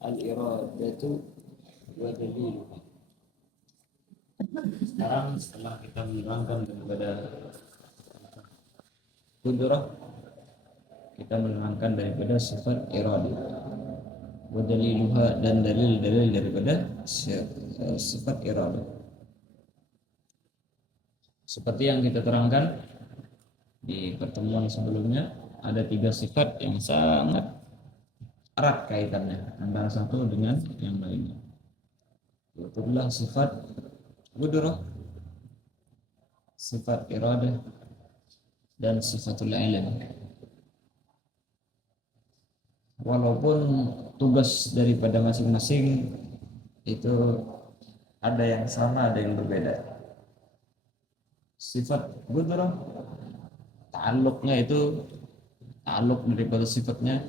al-iradatu wa daliluha. Sekarang setelah kita menerangkan daripada kudrah, kita menerangkan daripada sifat iradah wa daliluha dan dalil-dalil daripada sifat iradah. Seperti yang kita terangkan di pertemuan sebelumnya, ada 3 sifat yang sangat erat kaitannya antara satu dengan yang lainnya. Itulah sifat qudrah, sifat iradah, dan sifatul ilm. Walaupun tugas daripada masing-masing itu ada yang sama, ada yang berbeda. Sifat qudrah ta'alluqnya itu ta'alluq daripada sifatnya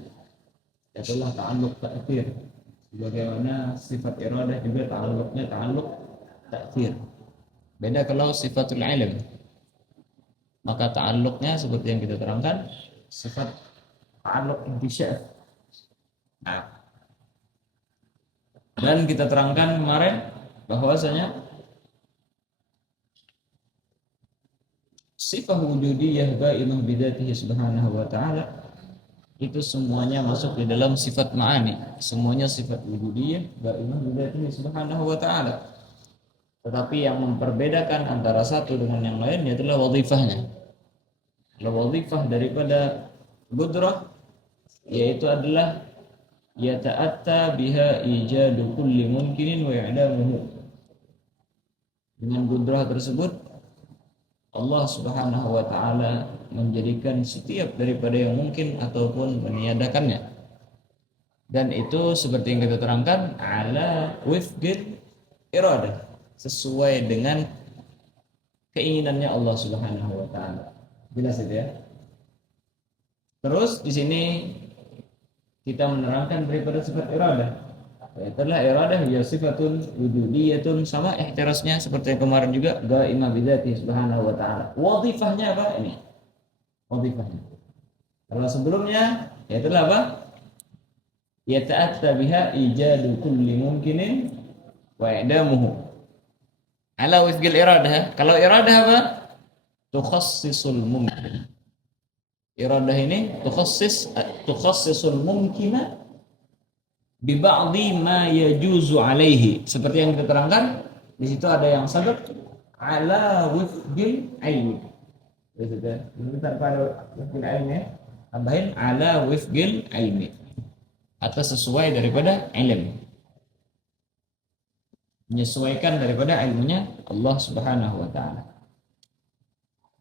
itulah ta'alluq ta'thir. Bagaimana sifat iradah juga ta'alluqnya ta'alluq ta'thir. Beda kalau sifatul ilm, maka ta'alluqnya seperti yang kita terangkan sifat ta'alluq intisyaf. Nah, dan kita terangkan kemarin bahwasanya sifat wujudiyah ba'inah bidzatihi subhanahu wa ta'ala itu semuanya masuk di dalam sifat ma'ani. Semuanya sifat wujudiyah ba'inah bidzatihi subhanahu wa ta'ala. Tetapi yang memperbedakan antara satu dengan yang lain adalah wadhifahnya. Kalau wadhifah daripada qudrah yaitu adalah yata'atta biha ijadu kulli mumkinin wa i'damuhu. Dengan qudrah tersebut Allah Subhanahu wa taala menjadikan setiap daripada yang mungkin ataupun meniadakannya. Dan itu seperti yang kita terangkan ala wifqil iradah, sesuai dengan keinginannya Allah Subhanahu wa taala. Jelas itu ya. Terus di sini kita menerangkan daripada sifat iradah. Itulah iradah ya sifatun wujudiyatun, sama ihtirasnya seperti yang kemarin juga ghaimah bidzati subhanahu wa ta'ala. Wadhifahnya apa ini? Wadhifahnya. Kalau sebelumnya itulah apa? Yata'atta biha ijadu kulli mumkinin wa i'damuhu. Ala wifqil iradah. Kalau iradah apa? Tukhassisul mumkin. Iradah ini tukhassisul mumkina bi ba'dhi ma yajuzu alaihi. Seperti yang kita terangkan, di situ ada yang sabab ala wifqil ilmi. Kita pada wifqil ilmi, tambahin ala wifqil ilmi, atau sesuai daripada ilmu, menyesuaikan daripada ilmunya Allah Subhanahu wa taala.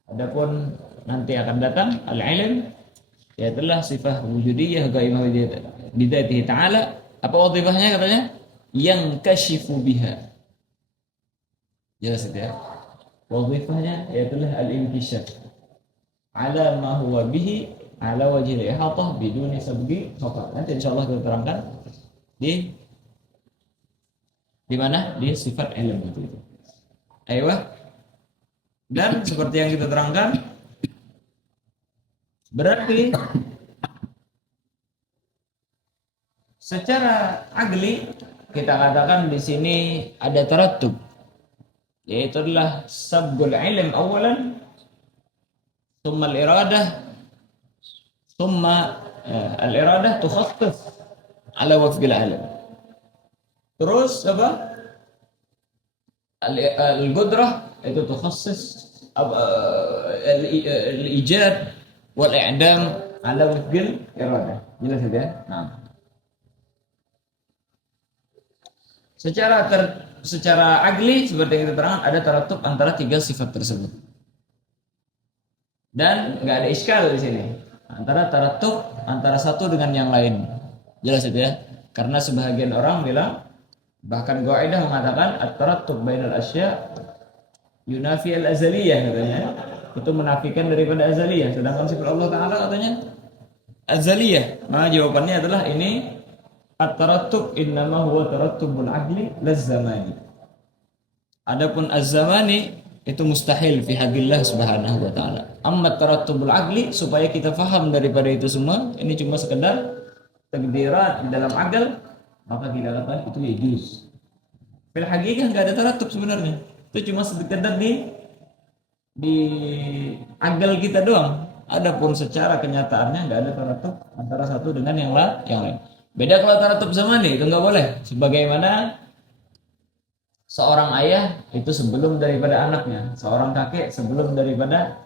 Adapun nanti akan datang al-ilm, yaitulah sifat wujudiyah ghaimah bidzatihi ta'ala. Apa wadhifahnya katanya? Yang kashifu biha. Jelas itu ya. Wadhifahnya yaitulah al-inkishaf ala ma huwa bihi ala wajhi al-ihatah biduni sabqi khata. Nanti insyaallah kita terangkan di mana? Di sifat ilmu itu. Ayo. Dan seperti yang kita terangkan, berarti secara agli kita katakan di sini ada tarattub, yaitu adalah sabqul ilm awalan, thumma al-iradah, thumma al-iradah tukhassis ala wafqil ilm. Terus apa? Al-qudrah itu tukhassis al-ijad wal i'dam ala wafqil iradah. Jelas ya? Nah. Secara agli seperti yang kita terangkan ada tarattub antara 3 sifat tersebut. Dan enggak ada iskal di sini antara tarattub antara satu dengan yang lain. Jelas itu ya? Karena sebahagian orang bilang, bahkan qaidah mengatakan at-tarattub bainal asya' yunafi al-azaliyah katanya. Itu menafikan daripada azaliyah, sedangkan sifat Allah taala katanya azaliyah. Maka jawabannya adalah ini at-tarattub innama huwa tarattubul aqli laz-zamani. Adapun az-zamani itu mustahil fi haqqillah subhanahu wa ta'ala. Amma tarattubul aqli, supaya kita faham daripada itu semua, ini cuma sekedar takdirat di dalam akal maka kita katakan itu yajuz. Fil haqiqah nggak ada taratub sebenarnya. Itu cuma sekedar di akal kita doang. Adapun secara kenyataannya nggak ada taratub antara satu dengan yang lain. Beda kalau taratub zamani itu nggak boleh. Sebagaimana seorang ayah itu sebelum daripada anaknya, seorang kakek sebelum daripada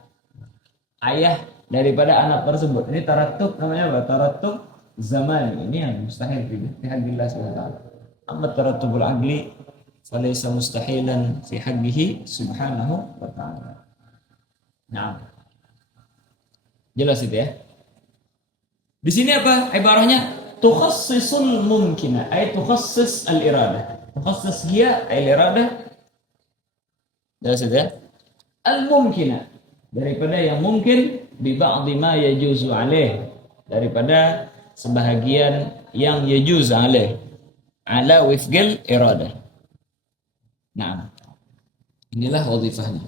ayah daripada anak tersebut. Ini taratub namanya apa? Taratub zamani. Ini yang mustahil fi haqqillah subhanahu wa ta'ala. Amma taratubul aqli falaysa mustahilan fi haqqihi subhanahu wa ta'ala. Nah, jelas itu ya. Di sini apa ibarahnya? Tukhassisul mumkina, ay tukhassis al-iradah. Tukhassis hiya al-iradah. Jelas itu ya. Al-mumkina, daripada yang mungkin bi ba'dhi ma yajuzu alaih, daripada sebahagian yang yajuz alaih ala wifqil iradah. Nah, inilah wazifahnya.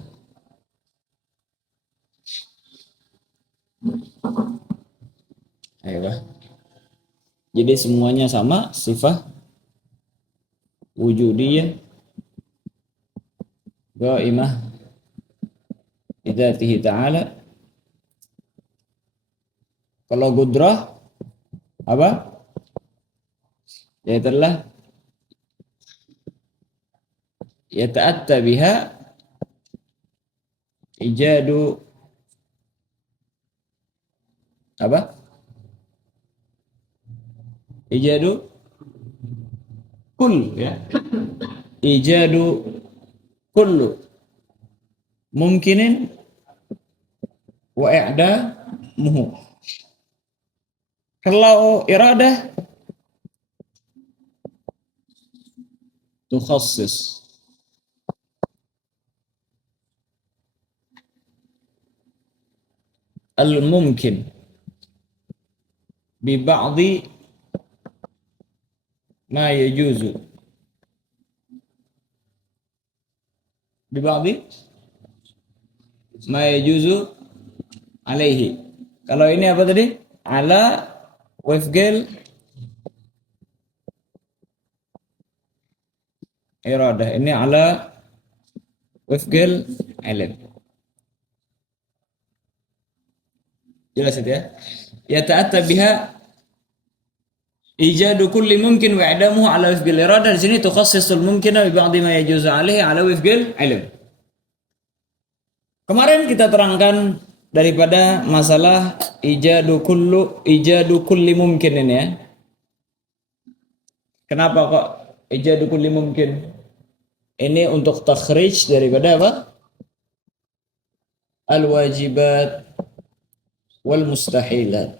Ayo. Jadi semuanya sama, sifat wujudiyah qaimah bidzatihi ta'ala. Kalau qudrah apa? Ya telah yata'atta biha ijadu apa? Ijadu kull ya. Ijadu kullu mungkinin wa i'damuhu. Kalau iradah tukhassis al-mumkin bi ba'dhi ma yajuzu bi ba'dhi ma yajuzu alaihi. Kalau ini apa tadi? Ala wifqil iradah. Ini ala wifqil ilm. Jelas itu ya. Yata'atta biha ijadu kulli mumkin wa i'damuhu ala wifqil iradah. Di sini tukhassisul mumkina bi ba'dhi ma yajuzu alaihi ala wifqil ilm. Kemarin kita terangkan daripada masalah ijadu kulli mumkin ini ya. Kenapa kok ijadu kulli mumkin? Ini untuk takhrij daripada apa? Al-wajibat wal mustahilat.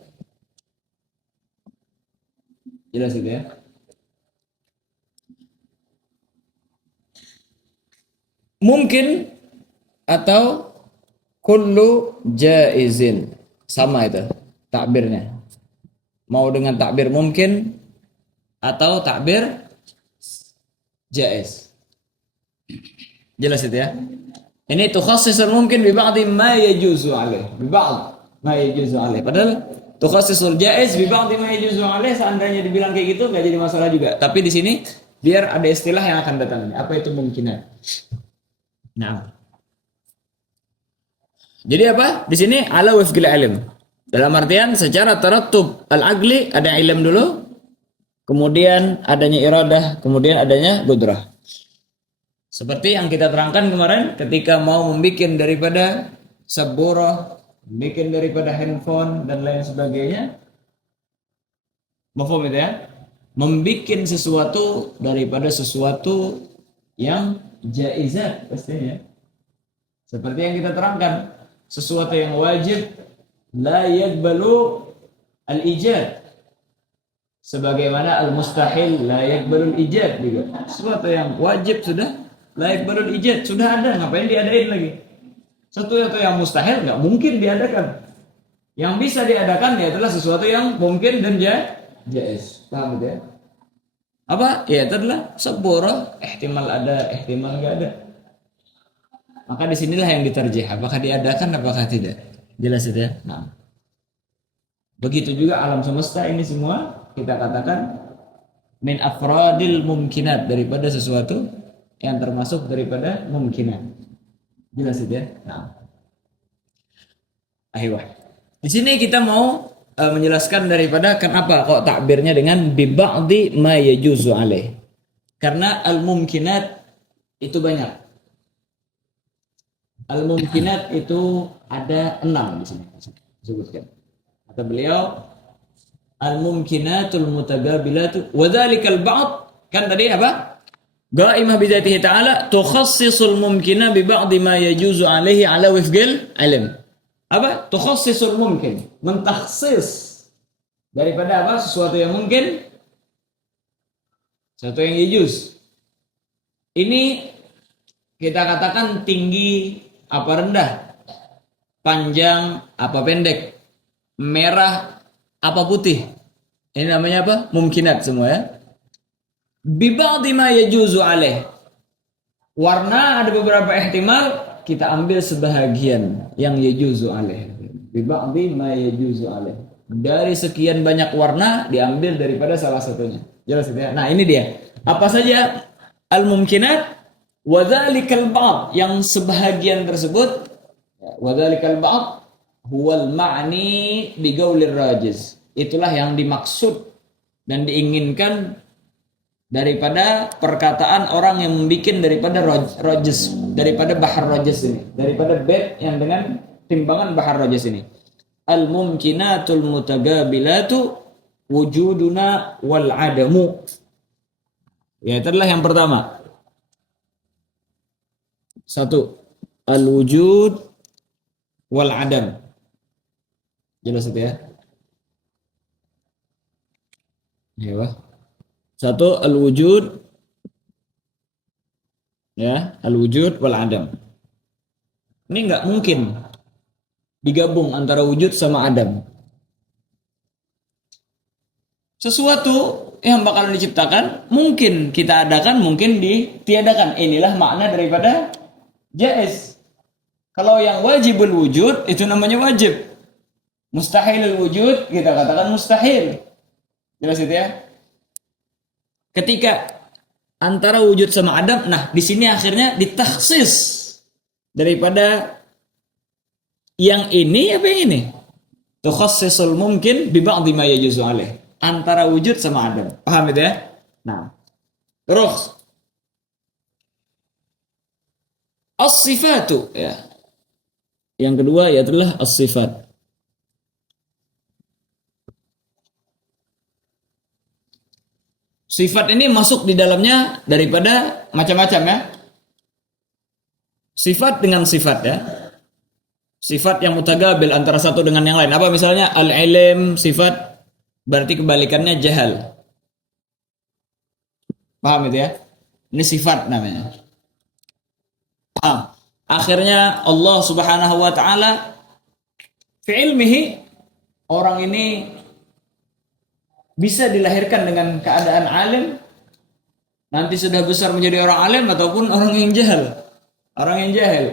Jelas itu ya. Mungkin atau kullu jaizin, sama itu takbirnya. Mau dengan takbir mungkin atau takbir jaiz. Jelas itu ya. Ini tukhassisul mungkin bi ba'dhi ma yajuzu alaih. Bi ba'd ma yajuzu alaih. Padahal tukhassisul jaiz bi ba'dhi ma yajuzu alaih, seandainya dibilang kayak gitu enggak jadi masalah juga. Tapi di sini biar ada istilah yang akan datang. Apa itu mungkinan? Nah. Jadi apa? Di sini ala wifqil ilm. Dalam artian secara tarattub al-aqli ada ilm dulu, kemudian adanya iradah, kemudian adanya qudrah. Seperti yang kita terangkan kemarin ketika mau membuat daripada saburah, membuat daripada handphone dan lain sebagainya. Mafhum itu ya? Membuat sesuatu daripada sesuatu yang jaizat pastinya. Seperti yang kita terangkan, sesuatu yang wajib la yaqbalu al-ijad. Sebagaimana al-mustahil la yaqbalu al-ijad juga. Sesuatu yang wajib sudah la yaqbalu al-ijad, sudah ada, ngapain diadain lagi? Sesuatu yang mustahil nggak mungkin diadakan. Yang bisa diadakan ya adalah sesuatu yang mungkin dan jaiz. Paham gitu ya? Apa? Ya itu adalah sebuah ihtimal ada, ihtimal nggak ada. Maka disinilah yang diterjih, apakah diadakan, apakah tidak. Jelas itu ya. Nah, begitu juga alam semesta ini semua kita katakan min afradil mumkinat, daripada sesuatu yang termasuk daripada mumkinat. Jelas itu ya. Nah, ayo. Di sini kita mau menjelaskan daripada kenapa kok takbirnya dengan bi ba'di ma yajuzu alaih. Karena al-mumkinat itu banyak. Al-mumkinat itu ada 6 di sini disebutkan. Kata beliau, al-mumkinatul mutagabilatu wa dzalikal ba'd, kan tadi apa? Ghaimah bidzatihi ta'ala tukhassisul mumkina bi ba'di ma yajuzu alaihi ala wifqil ilm. Apa? Tukhassisul mumkin, mentakhsis daripada apa? Sesuatu yang mungkin, sesuatu yang yajuz. Ini kita katakan tinggi apa rendah, panjang apa pendek, merah apa putih. Ini namanya apa? Mumkinat semua ya. Bi ba'di ma yajuzu alaih. Warna ada beberapa ihtimal, kita ambil sebahagian yang yajuzu alaih. Bi ba'di ma yajuzu alaih. Dari sekian banyak warna diambil daripada salah satunya. Jelas ya? Nah, ini dia. Apa saja al-mumkinat? Wa dzalikal ba'd, yang sebahagian tersebut, wa dzalikal ba'd huwal ma'ni bi qaulir rajiz. Itulah yang dimaksud dan diinginkan daripada perkataan orang yang membuat daripada rojes, daripada bahar rojes ini, daripada bed yang dengan timbangan bahar rojes ini. Al mumkinatul mutagabilatu wujuduna wal adamu. Ya, itu adalah yang pertama. Satu, al wujud wal adam. Jelas itu ya. Ya, satu al-wujud, ya, al-wujud wal adam. Ini nggak mungkin digabung antara wujud sama adam. Sesuatu yang bakalan diciptakan mungkin kita adakan, mungkin ditiadakan. Inilah makna daripada jaiz. Kalau yang wajibul wujud itu namanya wajib. Mustahilul wujud kita katakan mustahil. Jelas itu ya. Ketika antara wujud sama adam, nah di sini akhirnya ditakhsis daripada yang ini apa yang ini. Tukhassisul mungkin bi ba'dhi ma yajuzu alaih. Antara wujud sama adam. Paham itu ya? Nah. Terus as-sifatu ya. Yang kedua yaitu as-sifat. Sifat ini masuk di dalamnya daripada macam-macam ya. Sifat dengan sifat ya. Sifat yang mutagabil antara satu dengan yang lain. Apa misalnya al-ilm sifat, berarti kebalikannya jahal. Paham itu ya? Ini sifat namanya. Paham? Akhirnya Allah Subhanahu wa taala fi ilmihi, orang ini bisa dilahirkan dengan keadaan alim, nanti sudah besar menjadi orang alim, ataupun orang yang jahil. Orang yang jahil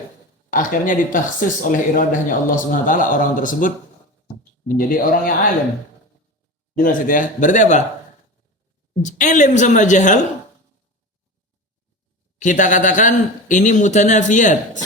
akhirnya ditakhsis oleh iradahnya Allah SWT, orang tersebut menjadi orang yang alim. Jelas itu ya. Berarti apa? Alim sama jahil kita katakan ini mutanafiyat,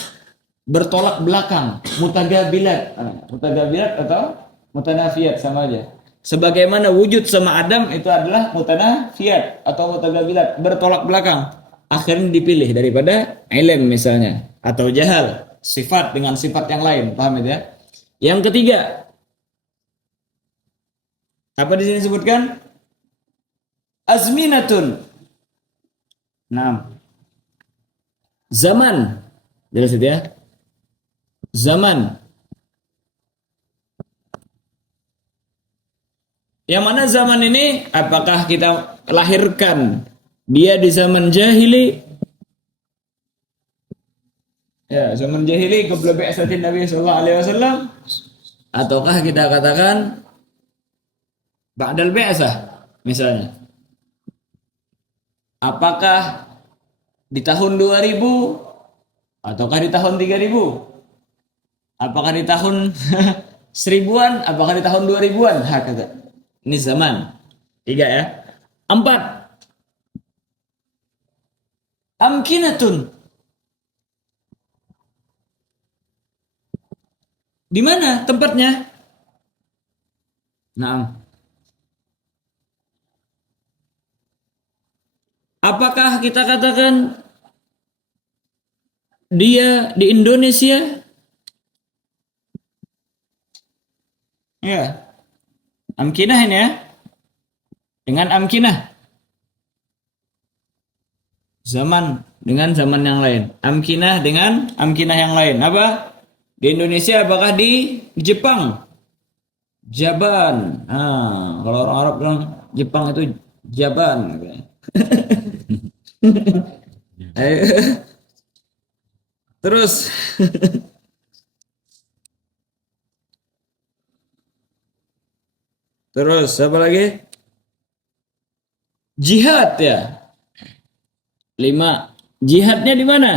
bertolak belakang, mutagabilat. Mutagabilat atau mutanafiyat sama aja. Sebagaimana wujud sama adam itu adalah mutanafiyat atau mutagabilat, bertolak belakang. Akhirnya dipilih daripada ilm misalnya atau jahal, sifat dengan sifat yang lain. Paham itu ya? Yang ketiga, apa di sini disebutkan? Azminatun. Nah, zaman. Jelas itu ya? Zaman. Yang mana zaman ini, apakah kita lahirkan dia di zaman jahili? Ya, zaman jahili qabla bi'tsatin Nabi sallallahu alaihi wasallam, ataukah kita katakan ba'dal bi'tsah misalnya? Apakah di tahun 2000 ataukah di tahun 3000? Apakah di tahun 1000-an, apakah di tahun 2000-an? Hakata. Ini zaman. 3 ya. 4. Amkinatun. Di mana tempatnya? Nah, apakah kita katakan dia di Indonesia? Ya, amkinah ini ya. Dengan amkinah. Zaman dengan zaman yang lain. Amkinah dengan amkinah yang lain. Apa? Di Indonesia apakah di Jepang? Jaban. Ah, kalau orang Arab bilang Jepang itu Jaban. Terus terus apa lagi? Jihad ya. 5. Jihadnya di mana?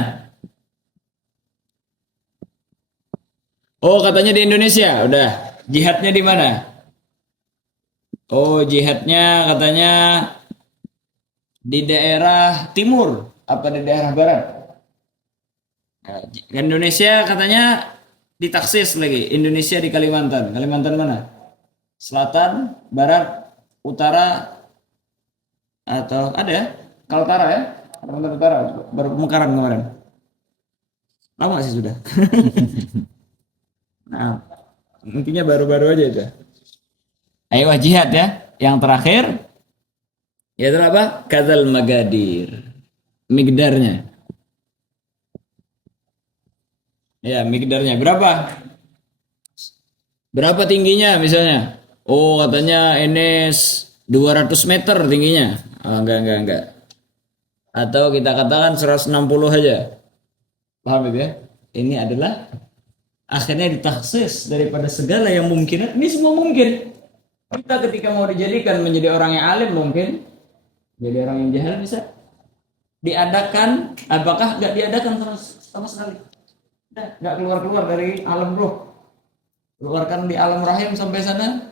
Oh, katanya di Indonesia. Udah. Jihadnya di mana? Oh, jihadnya katanya di daerah timur apa di daerah barat? Nah, Indonesia katanya ditaksis lagi. Indonesia di Kalimantan. Kalimantan mana? Selatan, barat, utara, atau ada ya? Kaltara ya? Kalimantan Utara baru pemekaran kemarin. Lama sih sudah. Nah, intinya baru-baru aja itu. Ayo jihad ya. Yang terakhir yaitu apa? Kadzal magadir. Migdarnya. Ya, migdarnya berapa? Berapa tingginya misalnya? Oh, katanya ini 200 meter tingginya. Oh, enggak. Atau kita katakan 160 aja. Paham itu ya? Ini adalah akhirnya ditaksis daripada segala yang mungkin. Ini semua mungkin. Kita ketika mau dijadikan menjadi orang yang alim mungkin, jadi orang yang jahil bisa diadakan. Apakah nggak diadakan sama sekali? Nggak keluar dari alam roh. Keluarkan di alam rahim sampai sana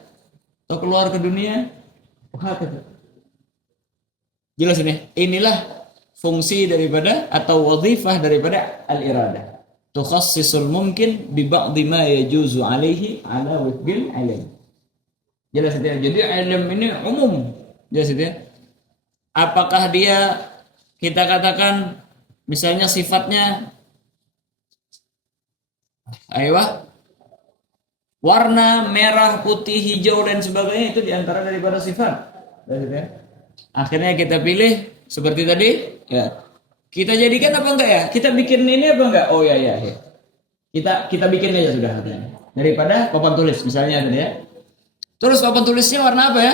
atau keluar ke dunia. Wah, jelas ini. Inilah fungsi daripada atau wazifah daripada al-iradah. Tukhassisul mumkin bi ba'dhi ma yajuzu alaihi ala wifqil ilm. Jelas itu ya. Jadi ilm ini umum. Jelas itu ya. Apakah dia kita katakan misalnya sifatnya warna merah, putih, hijau dan sebagainya itu diantara daripada sifat. Jelas itu ya. Akhirnya kita pilih seperti tadi ya. Kita jadikan apa enggak ya? Kita bikin ini apa enggak? Oh ya. Kita bikin aja sudah katanya. Daripada papan tulis misalnya tadi ya. Terus papan tulisnya warna apa ya?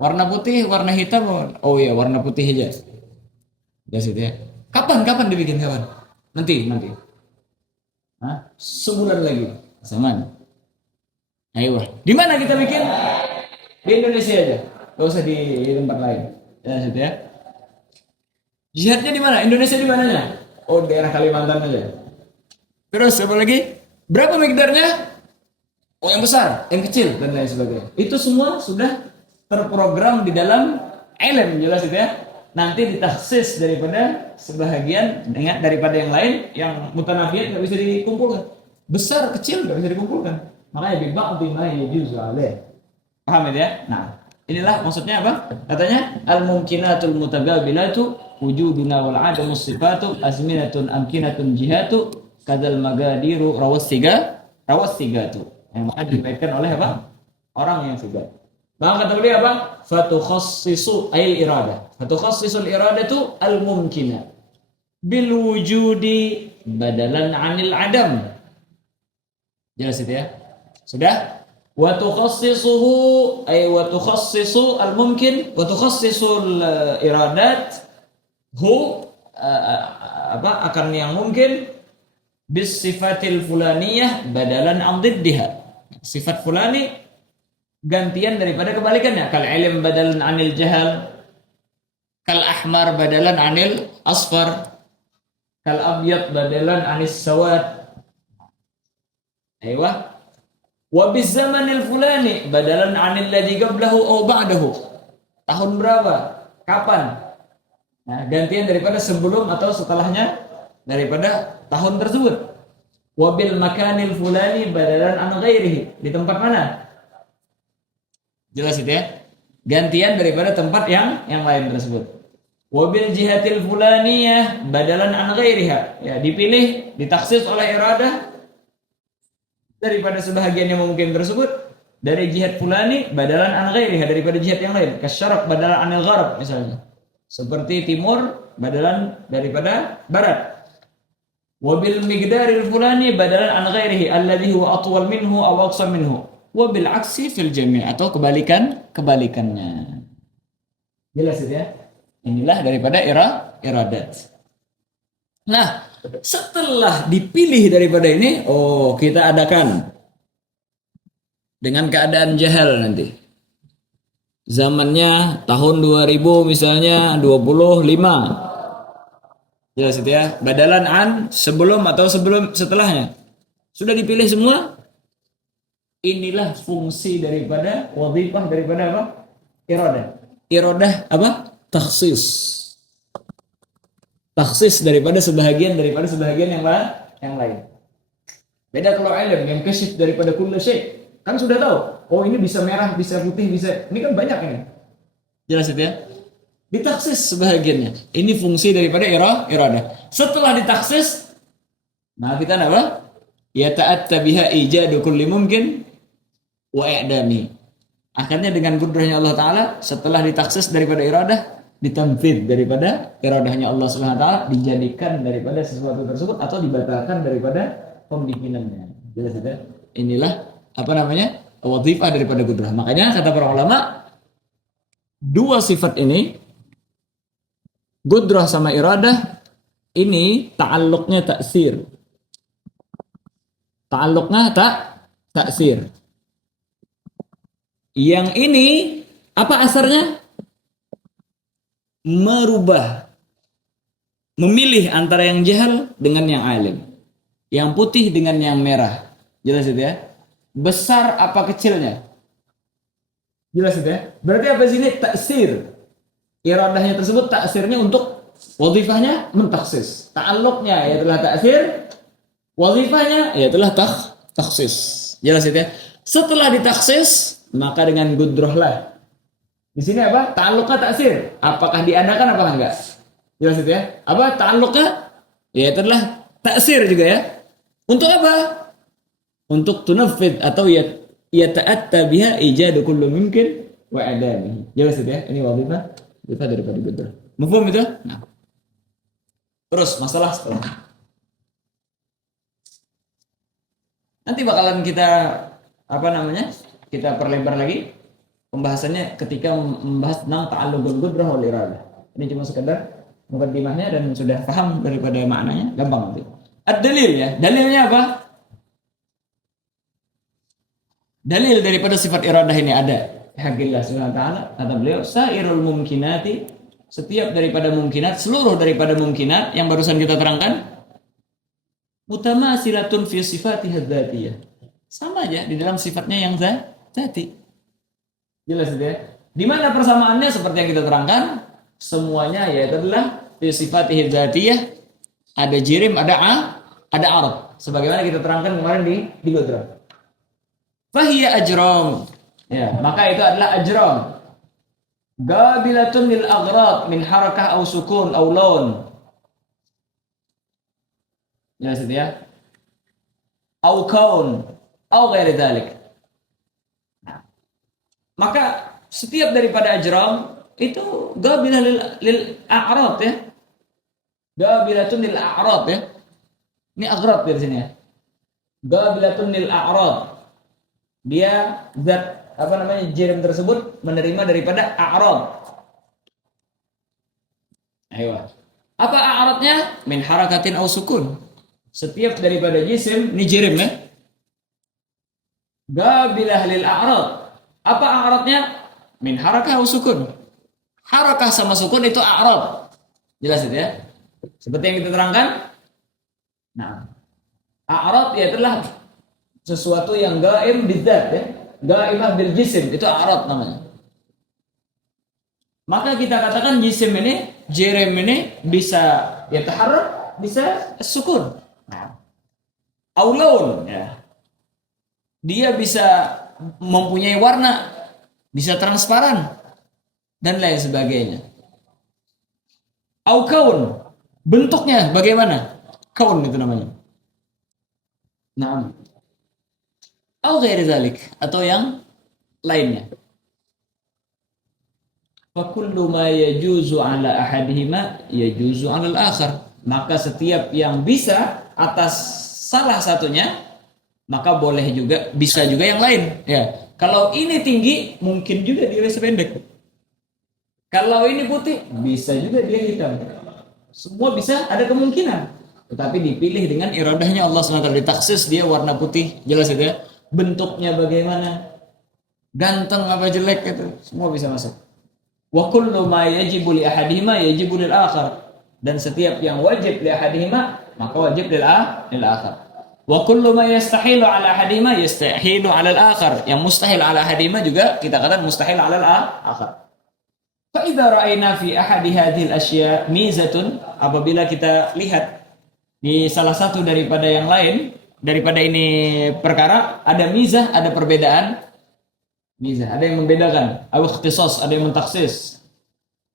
Warna putih, warna hitam. Oh iya, warna putih aja. Jelas itu ya. Kapan dibikin kapan? Nanti. Hah? Sebulan lagi. Zaman. Ayo. Di mana kita bikin? Di Indonesia aja. Gak usah di tempat lain. Jelas itu ya. Jihadnya di mana? Indonesia di mananya? Oh, daerah Kalimantan aja. Terus apa lagi? Berapa migdarnya? Oh, yang besar, yang kecil dan lain sebagainya. Itu semua sudah terprogram di dalam ilm, jelas itu ya. Nanti ditaksis daripada sebahagian dengan daripada yang lain yang mutanafiyat nggak bisa dikumpulkan. Besar, kecil nggak bisa dikumpulkan. Makanya bi ba'dhi ma yajuzu alaih. Paham ya? Nah, inilah maksudnya apa? Katanya al-mumkinatul mutaqabilatu wujuduna wal adamu sifatu azminatun amkinatun jihatu kadal magadiru rawas tiga tu yang mana dikaitkan oleh apa? Orang yang sudah. Bang kata beliau apa? Fatukhassisu ayil irada. Fatukhassisul irada itu al-mumkina bil wujudi badalan anil adam. Jelas itu ya? Sudah? Wa tukhassisuhu ay wa tukhassisu al-mumkin wa tukhassisul iradat akan yang mungkin bis sifatil fulaniyah badalan an diddiha. Sifat fulani gantian daripada kebalikannya. Kal ilm badalan anil jahal, kal ahmar badalan anil asfar, kal abyad badalan anis sawad. Aywa. Wa biz zamanil fulani badalan anil ladzi qablahu aw ba'dahu. Tahun berapa? Kapan? Nah, gantian daripada sebelum atau setelahnya daripada tahun tersebut. Wabil makanil fulani badalan an ghairihi. Di tempat mana? Jelas itu ya. Gantian daripada tempat yang lain tersebut. Wabil jihatil fulaniyah badalan an ghairiha. Ya, dipilih, ditaksis oleh iradah daripada sebahagian yang mungkin tersebut dari jihad fulani badalan an ghairiha, daripada jihad yang lain. Kasyarq badalan anil gharab misalnya. Seperti timur badalan daripada barat. Wabil migdaril fulani badalan an ghairihi alladhi huwa atwal minhu aw aqsar minhu. Wabil aksi fil jami' atau kebalikannya. Jelas ya? Inilah daripada iradat. Nah, setelah dipilih daripada ini, kita adakan dengan keadaan jahal nanti. Zamannya tahun 2000 misalnya 25. Jelas itu ya. Badalan an sebelum atau setelahnya. Sudah dipilih semua. Inilah fungsi daripada wadhifah daripada apa? Iradah. Iradah apa? Takhsis. Takhsis daripada sebahagian yang lain. Beda kalau ilmu yang kasyif daripada kullu syai'. Kan sudah tahu. Oh, ini bisa merah, bisa putih, bisa. Ini kan banyak ini. Jelas itu ya? Ditaksis sebahagiannya. Ini fungsi daripada iradah. Setelah ditaksis, nah kita apa? Ya ta'atta biha ijadu kulli mumkin wa i'dami. Akhirnya dengan kudrahnya Allah Ta'ala, setelah ditaksis daripada iradah, ditamfid daripada iradahnya Allah Subhanahu Wa Ta'ala, dijadikan daripada sesuatu tersebut atau dibatalkan daripada pembikiniannya. Jelas itu. Inilah apa namanya? Wadhifah daripada kudrah. Makanya kata para ulama, dua sifat ini, kudrah sama iradah, ini ta'alluqnya taksir. Ta'alluqnya taksir. Yang ini apa asarnya? Merubah, memilih antara yang jahal dengan yang alim, yang putih dengan yang merah. Jelas itu ya? Besar apa kecilnya? Jelas itu ya? Berarti apa sini? Taksir. Iradahnya tersebut taksirnya untuk wadhifahnya mentaksis. Ta'alluqnya yaitulah taksir, wadhifahnya yaitulah taksis. Jelas itu ya? Setelah ditaksis, maka dengan gudrah lah. Di sini apa? Ta'alluqnya taksir. Apakah diadakan apa enggak? Jelas itu ya? Apa ta'alluqnya? Ya itulah taksir juga ya. Untuk apa? Untuk tunafid atau ya ta'atta biha ijadu kullu mungkin wa adami. Jelas itu ya? Ini wadhifah daripada gudrah. Mafhum itu? Nah. Terus masalah setelah. Nanti bakalan kita apa namanya? Kita perlebar lagi pembahasannya ketika membahas tentang ta'alluqul qudrah wal iradah. Ini cuma sekedar mukaddimahnya dan sudah paham daripada maknanya, gampang nanti. Ad-dalil ya. Dalilnya apa? Dalil daripada sifat iradah ini ada. Hakillah subhanahu wa ta'ala, kata beliau, sairul mumkinati, setiap daripada mungkinat, seluruh daripada mungkinat yang barusan kita terangkan, mutamasilatun fi sifatiha dzatiyah. Sama aja di dalam sifatnya yang dzati. Jelas itu ya. Di mana persamaannya seperti yang kita terangkan, semuanya yaitu adalah fi sifatihi dzatiyah, ada jirim, ada arad. Sebagaimana kita terangkan kemarin di Qudrah. Fahiya ajram. Ya, maka itu adalah ajram. Gabilatun lil aghrad min harakah aw sukun aw lawn. Jelas itu ya. Aw kaun aw ghairi dzalik. Maka setiap daripada ajram itu gabilah lil a'rad ya. Gabilatun lil a'rad ya. Ini aghrad di sini ya. Gabilatun lil a'rad. Dia zat apa namanya jirim tersebut menerima daripada a'rad. Ayo. Apa a'radnya? Min harakatin aw sukun. Setiap daripada jisim ini jirim ya. Gabilah lil a'rad. Apa a'radnya? Min harakah aw sukun. Harakah sama sukun itu a'rad. Jelas itu ya. Seperti yang kita terangkan. Nah, a'rad ya adalah sesuatu yang gaim bidzat ya. Gaimah bil jisim itu a'rad namanya. Maka kita katakan jisim ini, jerem ini bisa ya taharruk, bisa sukun. Nah, aulaun ya. Dia bisa mempunyai warna, bisa transparan dan lain sebagainya. Au kaun, bentuknya bagaimana? Kaun itu namanya. Nah, au ghairi dzalik atau yang lainnya. Fa kullu ma yajuzu ala ahadihima yajuzu ala al-akhar. Maka setiap yang bisa atas salah satunya maka boleh juga bisa juga yang lain ya. Kalau ini tinggi mungkin juga dia bisa pendek. Kalau ini putih bisa juga dia hitam. Semua bisa ada kemungkinan. Tetapi dipilih dengan iradahnya Allah SWT, ditaksis dia warna putih, jelas itu ya. Bentuknya bagaimana? Ganteng apa jelek itu semua bisa masuk. Wa kullu ma yajibu li ahadihima yajibu lil akhar. Dan setiap yang wajib li ahadihima maka wajib lil akhar. Wa kullu ma yastahilu ala ahadihima yastahilu ala al-akhar. Yang mustahil ala ahadihima juga kita katakan mustahil ala al-akhar. Fa idza ra'ayna fi ahadi hadhil asya' mizatun, apabila kita lihat di salah satu daripada yang lain daripada ini perkara ada mizah, ada perbedaan. Mizah, ada yang membedakan, aw ikhtisas, ada yang mentaksis.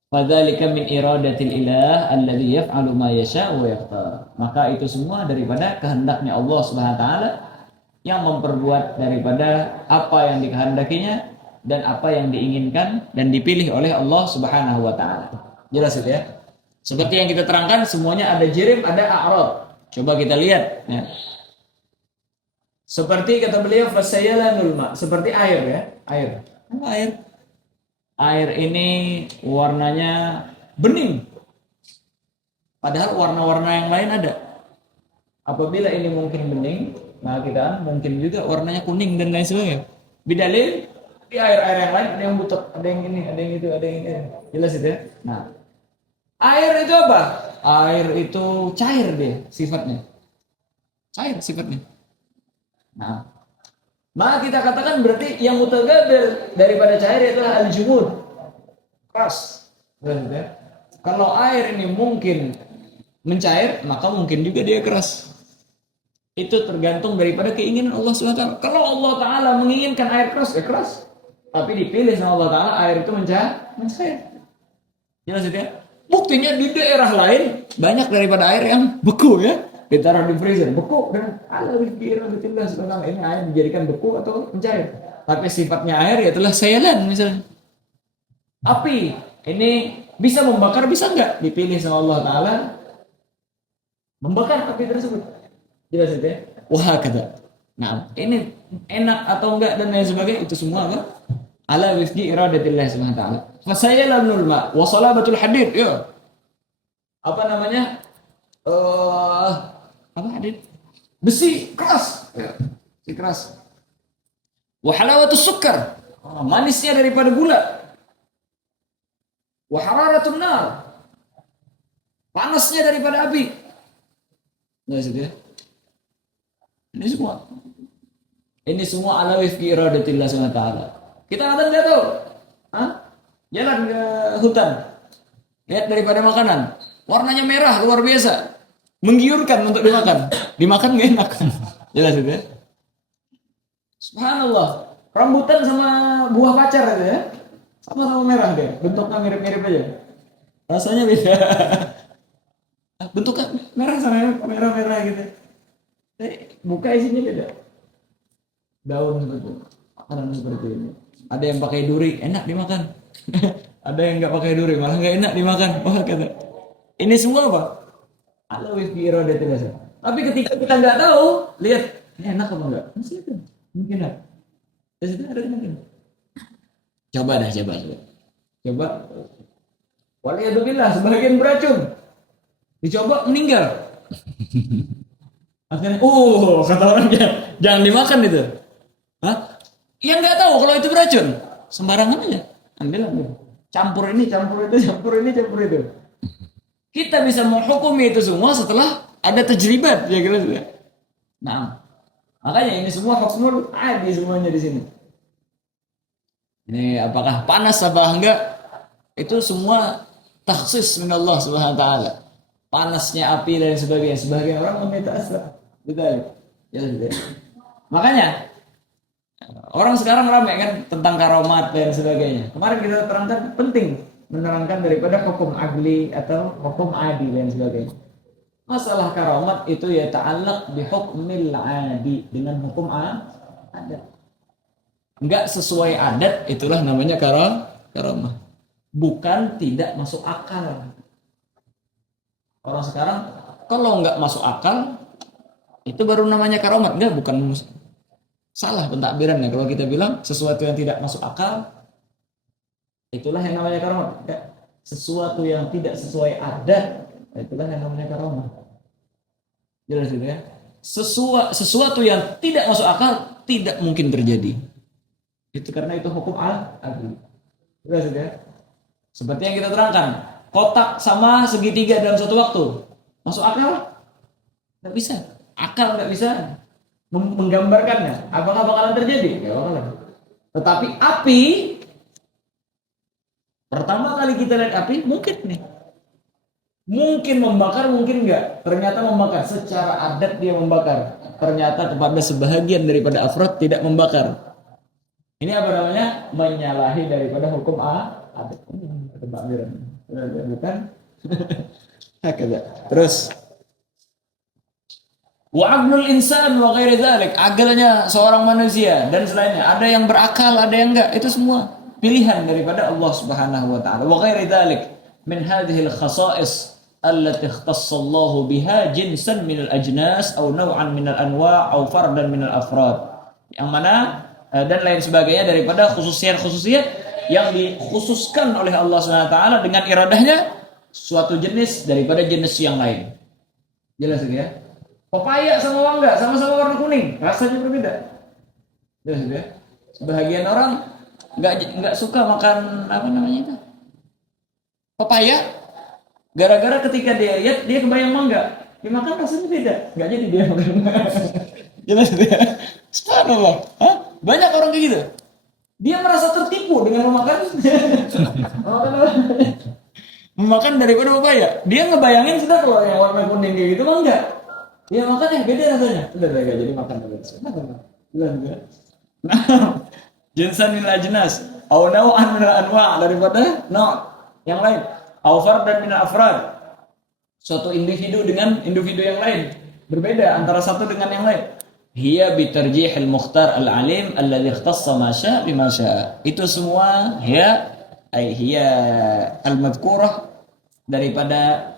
Fadzalika min iradatil ilah alladzi yaf'alu ma yasha' wa yakhtar. Maka itu semua daripada kehendaknya Allah Subhanahu wa taala yang memperbuat daripada apa yang dikehendakinya dan apa yang diinginkan dan dipilih oleh Allah Subhanahu wa taala. Jelas itu ya. Seperti yang kita terangkan semuanya ada jirim, ada a'rad. Coba kita lihat ya. Seperti kata beliau fasayalanul ma, seperti air ya, air. Air. Air ini warnanya bening. Padahal warna-warna yang lain ada. Apabila ini mungkin bening, maka kita mungkin juga warnanya kuning dan lain sebagainya. Bidalil di air-air yang lain ada yang butek, ada yang ini, ada yang itu, ada yang ini. Jelas itu ya. Nah, air itu apa? Air itu cair dia sifatnya. Cair sifatnya. Nah, maka kita katakan berarti yang mutagabir daripada cair itulah al-jumud, keras. Kalau air ini mungkin mencair, maka mungkin juga dia keras. Itu tergantung daripada keinginan Allah SWT. Kalau Allah Ta'ala menginginkan air keras, ya keras. Tapi dipilih sama Allah Ta'ala air itu mencair. Jelas ya? Buktinya di daerah lain banyak daripada air yang beku ya. Ditaruh di freezer, beku dan ala dikira betul sekarang ini air dijadikan beku atau mencair. Tapi sifatnya air ya telah sayalan misalnya. Api ini bisa membakar bisa enggak? Dipilih sama Allah Taala membakar api tersebut. Jelas itu ya? Wah kata. Nah ini enak atau enggak dan lain sebagainya itu semua apa? Ala wifqi iradatillah subhanahu wa ta'ala. Fasayalanul ma wa salabatul hadid ya. Apa namanya? Apa hadid? Besi keras. Ya, besi keras. Wa halawatus sukkar. Manisnya daripada gula. Wa hararatun nar. Panasnya daripada api. Nah, ya. Ini semua ala wifqi iradatillah subhanahu wa ta'ala. Kita kadang enggak tahu. Jalan ke hutan. Lihat daripada makanan. Warnanya merah luar biasa. Menggiurkan untuk dimakan. Dimakan gak enak. Jelas itu ya. Subhanallah. Rambutan sama buah pacar itu ya. Sama-sama merah deh. Bentuknya mirip-mirip aja. Rasanya beda. Bentuknya merah sama merah-merah gitu. Buka isinya beda. Daun seperti makanan seperti ini. Ada yang pakai duri, enak dimakan. Ada yang nggak pakai duri, malah nggak enak dimakan. Wah kata. Ini semua apa? Allah wifqi iradatillah. Tapi ketika kita nggak tahu, lihat ini enak apa enggak? Masih itu. Mungkin enggak. Terus itu ada mungkin. Coba. Waliyadzubillah, sebagian beracun. Dicoba meninggal. Akhirnya, kata orang jangan dimakan itu. Hah? Yang nggak tahu kalau itu beracun, sembarangan aja. Ambil. Campur ini, campur itu, campur ini, campur itu. Kita bisa menghukumi itu semua setelah ada tajribat, ya kira gitu. Nah, makanya ini semua hukmul adi semuanya di sini. Ini apakah panas apa enggak? Itu semua takhsis min Allah Subhanahu wa taala. Panasnya api dan sebagainya. Sebagian orang meminta asbab. Betul. Ya, gitu. Makanya orang sekarang ramai kan tentang karomat dan sebagainya. Kemarin kita terangkan penting menerangkan daripada hukum agli atau hukum adi dan sebagainya. Masalah karomat itu ya ta'allaq bi hukmil adi, dengan hukum adat. Enggak sesuai adat, itulah namanya karamah. Bukan tidak masuk akal. Orang sekarang kalau enggak masuk akal itu baru namanya karomat. Enggak, bukan salah pentakbirannya. Kalau kita bilang sesuatu yang tidak masuk akal, itulah yang namanya karomat. Sesuatu yang tidak sesuai adat, itulah yang namanya karomat. Jelas gitu ya. Sesuatu yang tidak masuk akal tidak mungkin terjadi. Itu karena itu hukum agli. Jelas gitu ya. Seperti yang kita terangkan, kotak sama segitiga dalam satu waktu masuk akal? Nggak bisa. Akal nggak bisa menggambarkannya. Apakah bakalan terjadi? Ya bakalan. Tetapi api, pertama kali kita lihat api, mungkin nih. Mungkin membakar, mungkin enggak. Ternyata membakar. Secara adat dia membakar. Ternyata kepada sebahagian daripada afrod tidak membakar. Ini apa namanya? Menyalahi daripada hukum adat. Bukan? Terus wa aqlul insan wa ghairi dzalik, akalnya seorang manusia dan selainnya, ada yang berakal, ada yang enggak, itu semua pilihan daripada Allah Subhanahu wa taala. Wa ghairi dzalik min hadhihi al-khasa'is allati ikhtassa Allah biha jinsan min al-ajnas aw naw'an min al-anwa' aw fardan min al-afrad. Yang mana dan lain sebagainya daripada khususiat-khususiat yang dikhususkan oleh Allah Subhanahu wa taala dengan iradahnya suatu jenis daripada jenis yang lain. Jelas ya? Pepaya sama mangga sama-sama warna kuning, rasanya berbeda. Jelas ya? Sebagian orang nggak suka makan apa namanya itu? Pepaya. Gara-gara ketika dia lihat dia kebayang mangga, dia makan rasanya beda, nggak jadi dia makan. Jelas ya? Subhanallah. Hah? Banyak orang kayak gitu. Dia merasa tertipu dengan memakan daripada pepaya. Dia ngebayangin sudah kalau yang warna kuning kayak gitu mah enggak. Dia makan beda rasanya. Udah enggak jadi makan terus. Jelas enggak? Nah, jinsan min ajnas aw naw'an min anwa' daripada yang lain. Aw fardan min afrad. Suatu individu dengan individu yang lain. Berbeda antara satu dengan yang lain. Hiya bitarjihil mukhtar al-alim alladhi ikhtassa ma syaa bima syaa. Itu semua hiya al-madhkurah daripada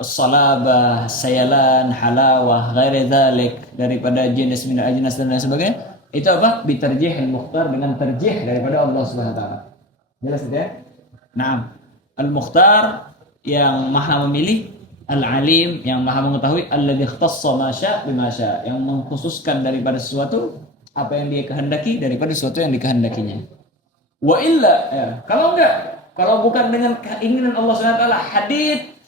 salabah, sayalan, halawah, ghairi dzalik, daripada jenis min ajnas dan lain sebagainya. Itu apa? Bitarjihil mukhtar, dengan terjih daripada Allah Subhanahu wa taala. Jelas ya? Naam. Al-mukhtar yang maha memilih, Al-alim yang maha mengetahui, alladzi ikhtassa ma syaa bima syaa, yang mengkhususkan daripada sesuatu apa yang dia kehendaki daripada sesuatu yang dikehendakinya. Wa illa, ya, kalau bukan dengan keinginan Allah Subhanahu wa taala hadid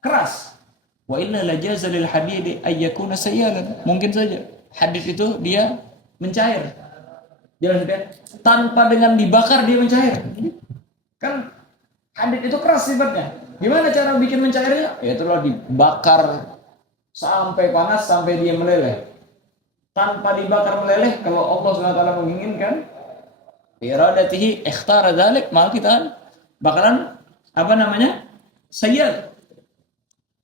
keras. Wa inna la jaza lil hadid ay yakuna sayyalan. Mungkin saja hadid itu dia mencair. Jelas kan? Tanpa dengan dibakar dia mencair. Kan hadid itu keras sifatnya. Gimana cara bikin mencairnya? Ya itulah dibakar sampai panas sampai dia meleleh. Tanpa dibakar meleleh, kalau Allah SWT menginginkan, iradatihi ikhtara dzalik, maka kita bakalan apa namanya? Sayyal.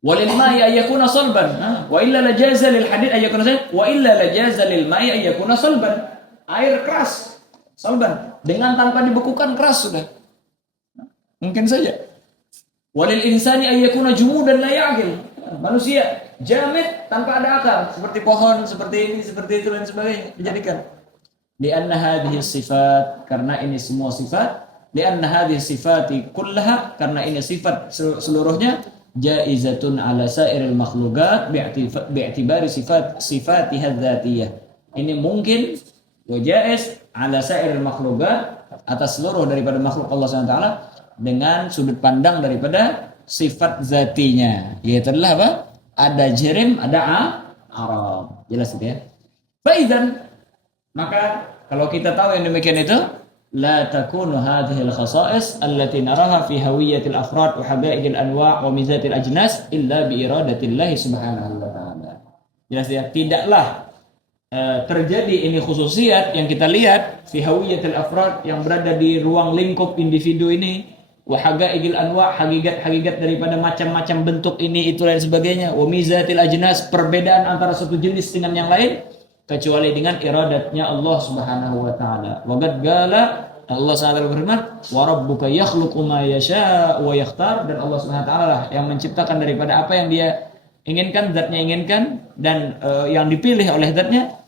Walil ma'i ayyakuna salban. Wa illa la jaza lil hadid ayyakuna salban. Wa illa la jaza lil ma'i ayyakuna salban. Air keras, salban. Dengan tanpa dibekukan keras sudah. Mungkin saja. Walil insani ayyakuna jumudan la ya'qil. Manusia jamid tanpa ada akal, seperti pohon, seperti ini, seperti itu dan sebagainya dijadikan. Li'anna hadhihi sifat, karena ini semua sifat, li'anna hadhihi sifati kullaha, karena ini sifat seluruhnya, jaizatun ala sairil makhluqat bi'tibari sifatiha dzatiyah. Ini mungkin wa jaiz ala sairil makhluqat, atas seluruh daripada makhluk Allah Subhanahu wa taala, dengan sudut pandang daripada sifat zatinya, yaitu adalah apa? Ada jirim, ada arab. Jelas itu ya. Faidan, maka kalau kita tahu yang demikian itu, لا تكون هذه الخصائص التي نراها في هوية الأفراد وحقائق الأنواع وميزات الأجناس إلا بإرادة الله سبحانه وتعالى. Jelas ya, tidaklah terjadi ini khususiat yang kita lihat fi hawiyatil afrad yang berada di ruang lingkup individu ini, wa haqaiqil anwa, hakikat daripada macam-macam bentuk ini itu dan sebagainya, wa mizatil ajnas, perbedaan antara satu jenis dengan yang lain, kecuali dengan iradatnya Allah Subhanahu wa taala. Wa qad qala, Allah Subhanahu berfirman, wa rabbuka yakhluqu ma yasha' wa yakhtar, dan Allah Subhanahu wa taala lah yang menciptakan daripada apa yang Dia inginkan, zatnya inginkan, dan yang dipilih oleh zatnya.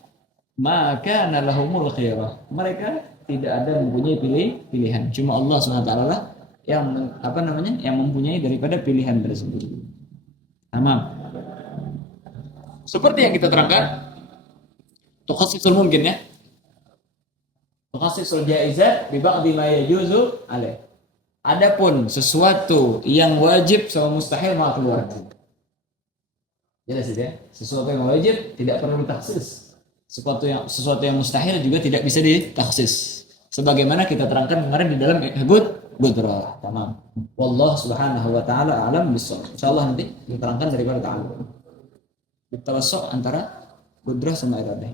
Maka nalahumul khiyarah, mereka tidak ada mempunyai pilihan, cuma Allah Subhanahu wa taala lah yang yang mempunyai daripada pilihan tersebut. Tamam. Seperti yang kita terangkan, tukhassisul mungkin ya, tukhassisul jaizat bi ba'dhi ma yajuzu alaih. Adapun sesuatu yang wajib sama mustahil maka keluar. Jelas ya, sesuatu yang wajib tidak perlu ditaksis. Sesuatu yang mustahil juga tidak bisa ditaksis. Sebagaimana kita terangkan kemarin di dalam Qudrah. Tamam. Wallahu subhanahu wa ta'ala a'lam bissawab. Insyaallah nanti diterangkan daripada ta'ala. Ditawassul antara Qudrah sama iradah.